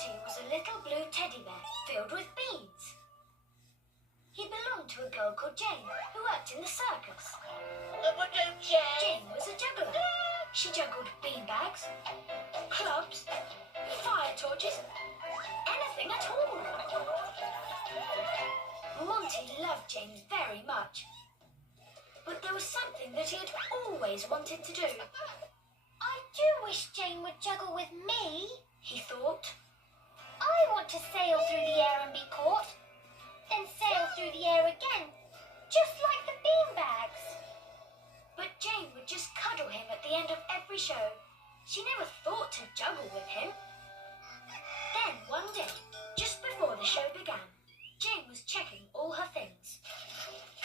Monty was a little blue teddy bear filled with beans. He belonged to a girl called Jane who worked in the circus. Jane was a juggler. She juggled beanbags, clubs, fire torches, anything at all. Monty loved Jane very much, but there was something that he had always wanted to do. I do wish Jane would juggle with me, he thought. I want to sail through the air and be caught, then sail through the air again, just like the beanbags. But Jane would just cuddle him at the end of every show. She never thought to juggle with him. Then one day, just before the show began, Jane was checking all her things.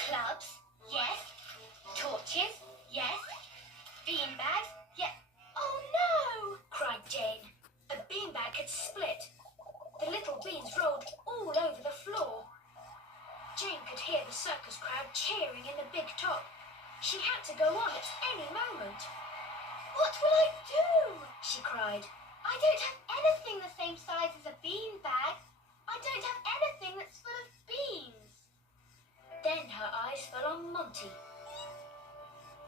Clubs, yes. Torches, yes. Beanbags, yes. Oh no! Cried Jane. A beanbag had split. The little beans rolled all over the floor. Jane could hear the circus crowd cheering in the big top. She had to go on at any moment. What will I do? She cried. I don't have anything the same size as a beanbag. I don't have anything that's full of beans. Then her eyes fell on Monty.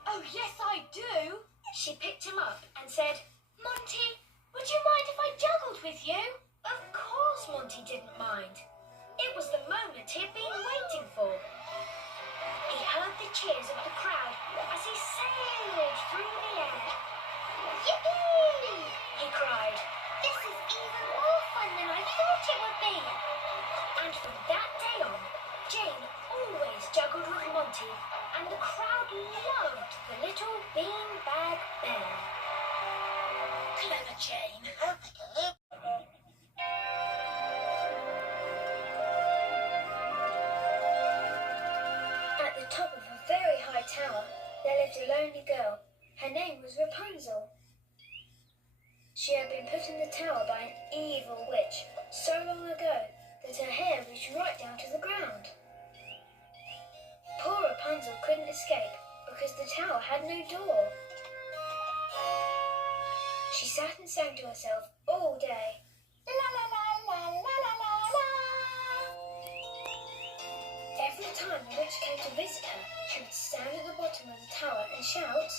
Oh, yes, I do. She picked him up and said, Monty, would you mind if I juggled with you? Of course Monty didn't mind. It was the moment he had been waiting for. He heard the cheers of the crowd as he sailed through the air. Yippee! He cried. This is even more fun than I thought it would be. And from that day on, Jane always juggled with Monty, and the crowd loved the little beanbag bear. Clever Jane. At the top of a very high tower, there lived a lonely girl. Her name was Rapunzel. She had been put in the tower by an evil witch so long ago that her hair reached right down to the ground. Poor Rapunzel couldn't escape because the tower had no door. She sat and sang to herself all day. La la la la la la la la. Every time the witch came to visit her, she would stand at the bottom of the tower and shout,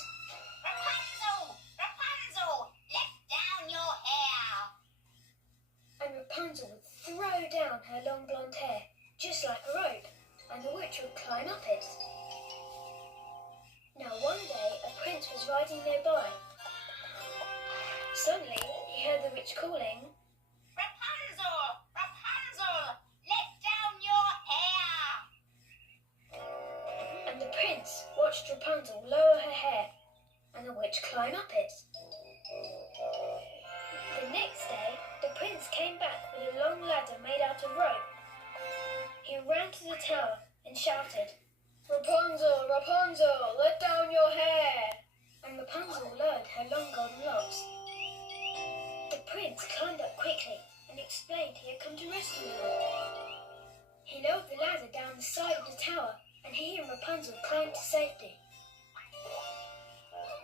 Rapunzel! Rapunzel! Let down your hair! and Rapunzel would throw down her long blonde hair, just like a rope, and the witch would climb up it. Now one day a prince was riding nearby. Suddenly he heard the witch calling, Rapunzel! Rapunzel! Let down your hair! and the prince watched Rapunzel lower her hair and the witch climb up it. The next day the prince came back with a long ladder made out of rope. He ran to the tower and shouted, Rapunzel, Rapunzel, let down your hair! And Rapunzel lowered her long golden locks. The prince climbed up quickly and explained he had come to rescue her. He lowered the ladder down the side of the tower and he and Rapunzel climbed to safety.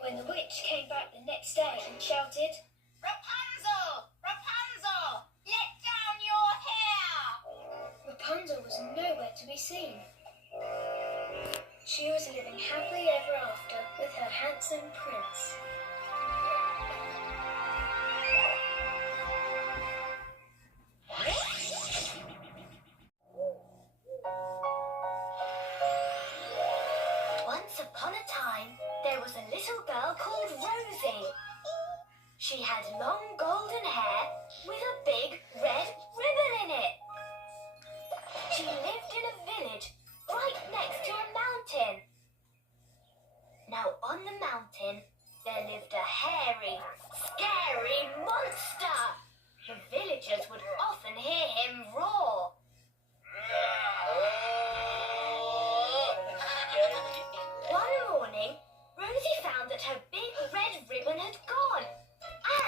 When the witch came back the next day and shouted, Rapunzel! Rapunzel! Let down your hair! Rapunzel was nowhere to be seen. She was living happily ever after with her handsome prince. Once upon a time, there was a little girl called Rosie. She had long golden hair with a big red ribbon in it. She lived in a village right next to a mountain. Now on the mountain, there lived a hairy, scary monster. The villagers would often hear him roar. One morning, Rosie found that her big red ribbon had gone,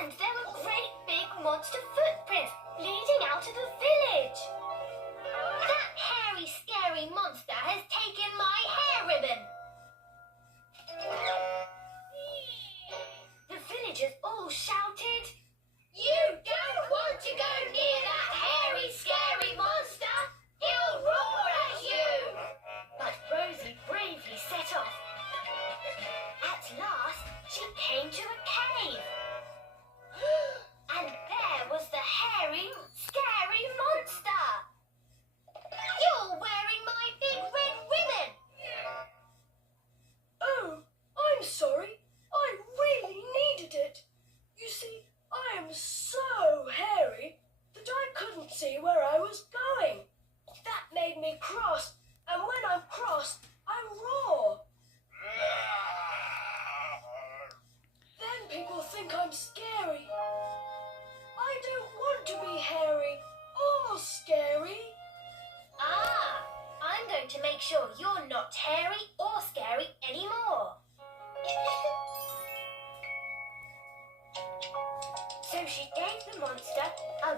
and there were great big monster footprints leading out of the village. That hairy, scary monster has taken my hair ribbon. The villagers all shouted, You don't want to go near so hairy that I couldn't see where I was going. That made me cross, and when I'm cross, I roar. Then people think I'm scary. I don't want to be hairy or scary. Ah, I'm going to make sure you're not hairy or scary anymore. So she gave the monster a